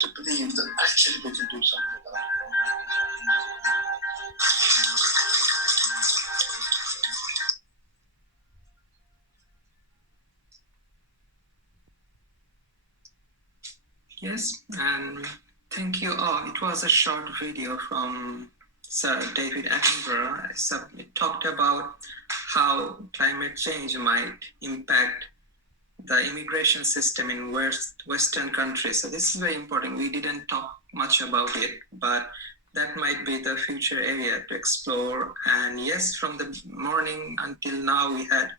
to believe that actually we can do something about it. Yes, and thank you all. It was a short video from Sir David Attenborough. So it talked about how climate change might impact the immigration system in Western countries. So this is very important. We didn't talk much about it, but that might be the future area to explore. And yes, from the morning until now, we had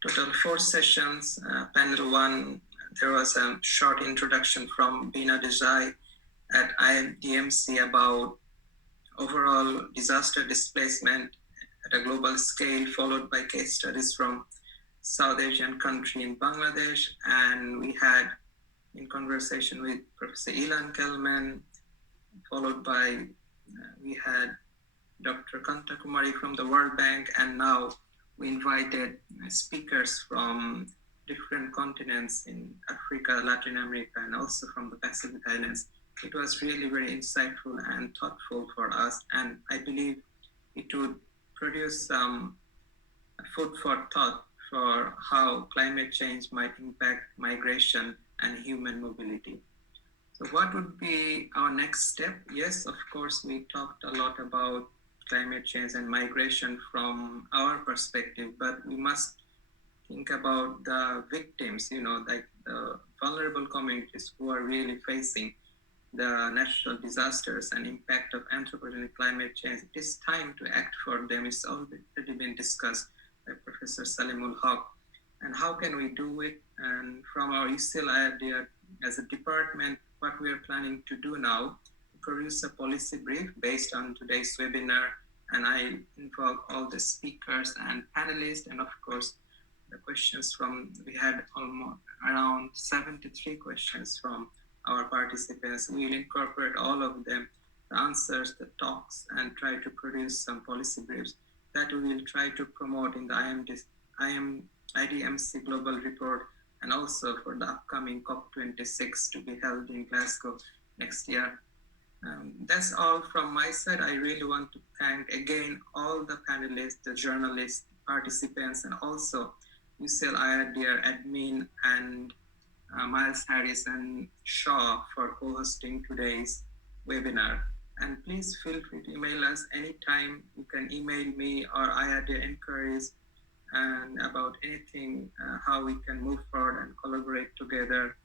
total 4 sessions. Panel 1, there was a short introduction from Bina Desai at IDMC about overall disaster displacement at a global scale, followed by case studies from South Asian country in Bangladesh. And we had in conversation with Professor Ilan Kelman, followed by we had Dr. Kanta Kumari from the World Bank, and now we invited speakers from different continents in Africa, Latin America, and also from the Pacific Islands. It was really very insightful and thoughtful for us, and I believe it would produce some food for thought for how climate change might impact migration and human mobility. So what would be our next step? Yes, of course, we talked a lot about climate change and migration from our perspective, but we must think about the victims, like the vulnerable communities who are really facing the natural disasters and impact of anthropogenic climate change. It is time to act for them. It's already been discussed by Professor Salimul Haq. And how can we do it? And from our UCL idea as a department, what we are planning to do now, produce a policy brief based on today's webinar, and I involve all the speakers and panelists, and of course, the questions we had almost around 73 questions from our participants. We'll incorporate all of them, the answers, the talks, and try to produce some policy briefs that we will try to promote in the IDMC Global Report, and also for the upcoming COP26 to be held in Glasgow next year. That's all from my side. I really want to thank again all the panelists, the journalists, participants, and also UCL IRDR admin and Miles Harris and Shaw for co-hosting today's webinar. And please feel free to email us anytime. You can email me or IRDR inquiries and about anything, how we can move forward and collaborate together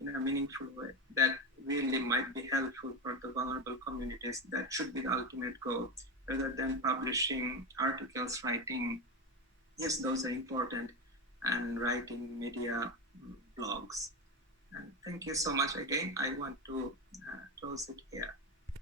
in a meaningful way that really might be helpful for the vulnerable communities. That should be the ultimate goal, rather than publishing articles, writing. Yes, those are important, and writing media blogs. And thank you so much again. I want to close it here.